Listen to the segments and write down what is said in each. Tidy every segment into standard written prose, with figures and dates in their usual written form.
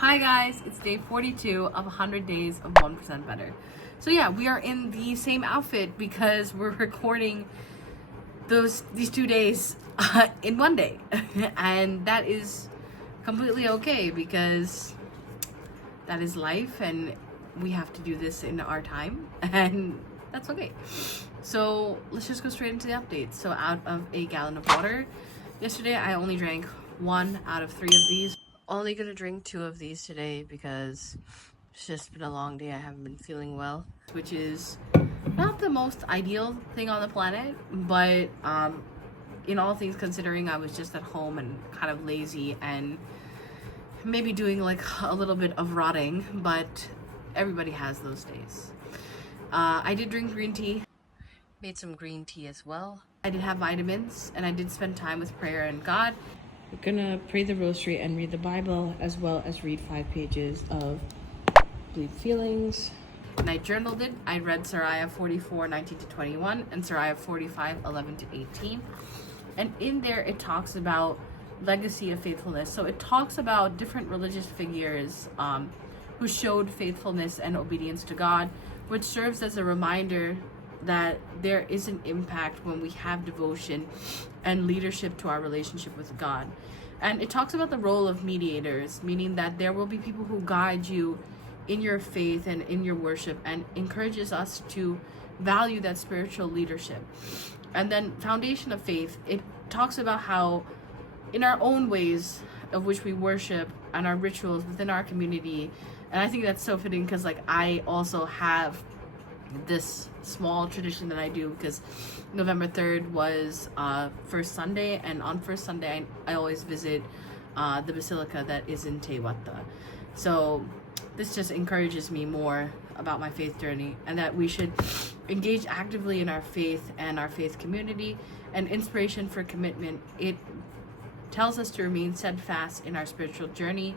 Hi guys, it's day 42 of 100 days of 1% better. So yeah, we are in the same outfit because we're recording these 2 days in one day. And that is completely okay because that is life and we have to do this in our time and that's okay. So let's just go straight into the updates. So out of a gallon of water, yesterday I only drank 1 out of 3 of these. Only gonna drink 2 of these today because it's just been a long day. I haven't been feeling well, which is not the most ideal thing on the planet, but in all things considering, I was just at home and kind of lazy and maybe doing like a little bit of rotting, but everybody has those days. I did drink green tea, made some green tea as well. I did have vitamins and I did spend time with prayer and God. We're gonna pray the rosary and read the Bible, as well as read 5 pages of Bleed Feelings. And I journaled it. I read Sirach 44, 19 to 21 and Sirach 45, 11 to 18. And in there it talks about legacy of faithfulness. So it talks about different religious figures who showed faithfulness and obedience to God, which serves as a reminder that there is an impact when we have devotion and leadership to our relationship with God. And it talks about the role of mediators, meaning that there will be people who guide you in your faith and in your worship, and encourages us to value that spiritual leadership. And then foundation of faith, it talks about how in our own ways of which we worship and our rituals within our community. And I think that's so fitting because like I also have this small tradition that I do, because November 3rd was first Sunday, and on first Sunday I always visit the basilica that is in Tewata. So this just encourages me more about my faith journey, and that we should engage actively in our faith and our faith community. And inspiration for commitment, it tells us to remain steadfast in our spiritual journey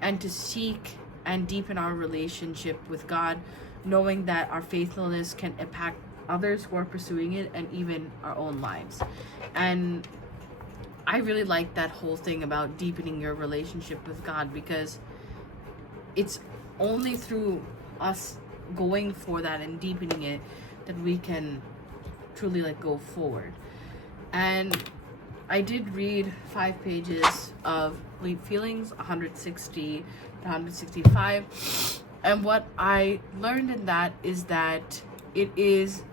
and to seek and deepen our relationship with God, knowing that our faithfulness can impact others who are pursuing it and even our own lives. And I really like that whole thing about deepening your relationship with God, because it's only through us going for that and deepening it that we can truly like go forward. And I did read 5 pages of Bleed Feelings, 160 to 165. And what I learned in that is that it is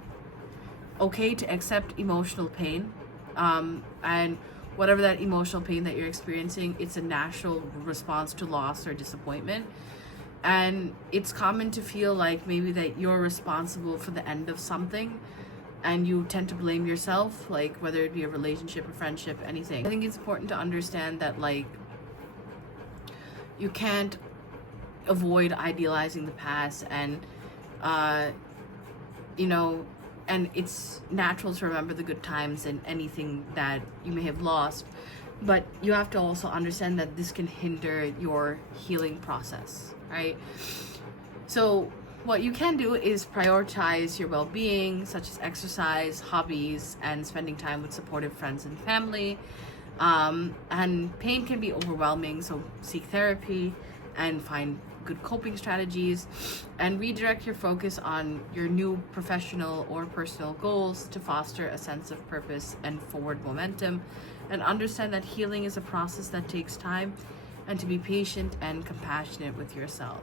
okay to accept emotional pain. And whatever that emotional pain that you're experiencing, it's a natural response to loss or disappointment. And it's common to feel like maybe that you're responsible for the end of something, and you tend to blame yourself, like whether it be a relationship, a friendship, anything. I think it's important to understand that like you can't avoid idealizing the past, and and it's natural to remember the good times and anything that you may have lost, but you have to also understand that this can hinder your healing process, right? So what you can do is prioritize your well-being, such as exercise, hobbies, and spending time with supportive friends and family. And pain can be overwhelming, so seek therapy and find good coping strategies, and redirect your focus on your new professional or personal goals to foster a sense of purpose and forward momentum. And understand that healing is a process that takes time, and to be patient and compassionate with yourself.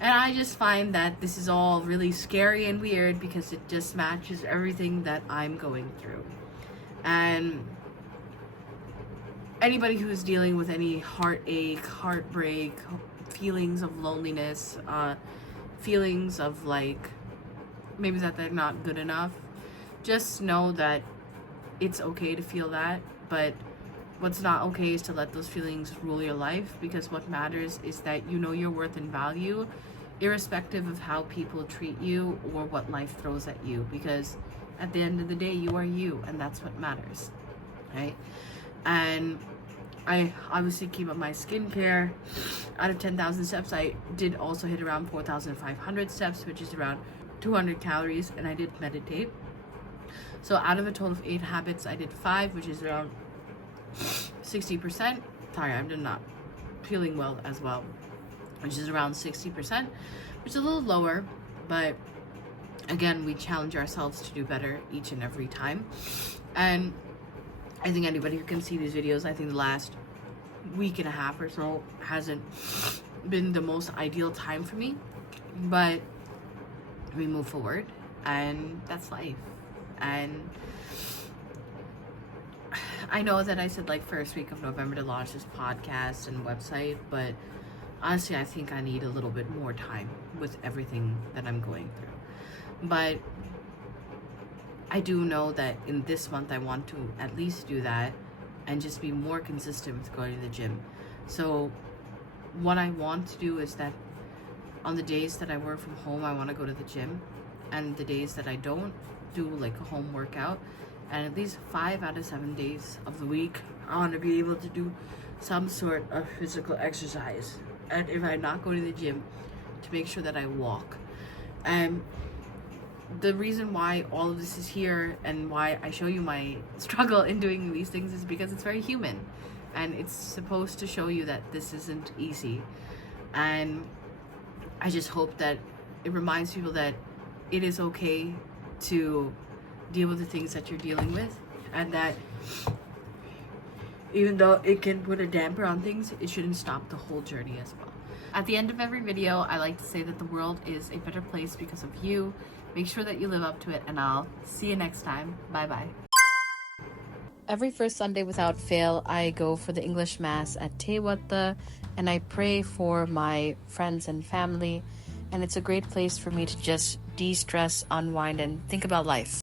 And I just find that this is all really scary and weird because it just matches everything that I'm going through. And anybody who is dealing with any heartache, heartbreak, feelings of loneliness, feelings of like maybe that they're not good enough, just know that it's okay to feel that, but what's not okay is to let those feelings rule your life, because what matters is that you know your worth and value irrespective of how people treat you or what life throws at you, because at the end of the day you are you, and that's what matters, right? And I obviously keep up my skincare. Out of 10,000 steps, I did also hit around 4,500 steps, which is around 200 calories, and I did meditate. So out of a total of 8 habits, I did 5, which is around 60%. Sorry, I'm not feeling well as well. which is around 60%, which is a little lower, but again, we challenge ourselves to do better each and every time. And I think anybody who can see these videos, I think the last week and a half or so hasn't been the most ideal time for me, but we move forward, and that's life. And I know that I said like first week of November to launch this podcast and website, but honestly, I think I need a little bit more time with everything that I'm going through. But I do know that in this month I want to at least do that and just be more consistent with going to the gym. So what I want to do is that on the days that I work from home, I want to go to the gym, and the days that I don't, do like a home workout. And at least 5 out of 7 days of the week, I want to be able to do some sort of physical exercise. And if I'm not going to the gym, to make sure that I walk. And the reason why all of this is here and why I show you my struggle in doing these things is because it's very human. And it's supposed to show you that this isn't easy. And I just hope that it reminds people that it is okay to deal with the things that you're dealing with, and that even though it can put a damper on things, it shouldn't stop the whole journey as well. At the end of every video, I like to say that the world is a better place because of you. Make sure that you live up to it, and I'll see you next time. Bye bye. Every first Sunday without fail, I go for the English Mass at Tewata, and I pray for my friends and family, and it's a great place for me to just de-stress, unwind, and think about life.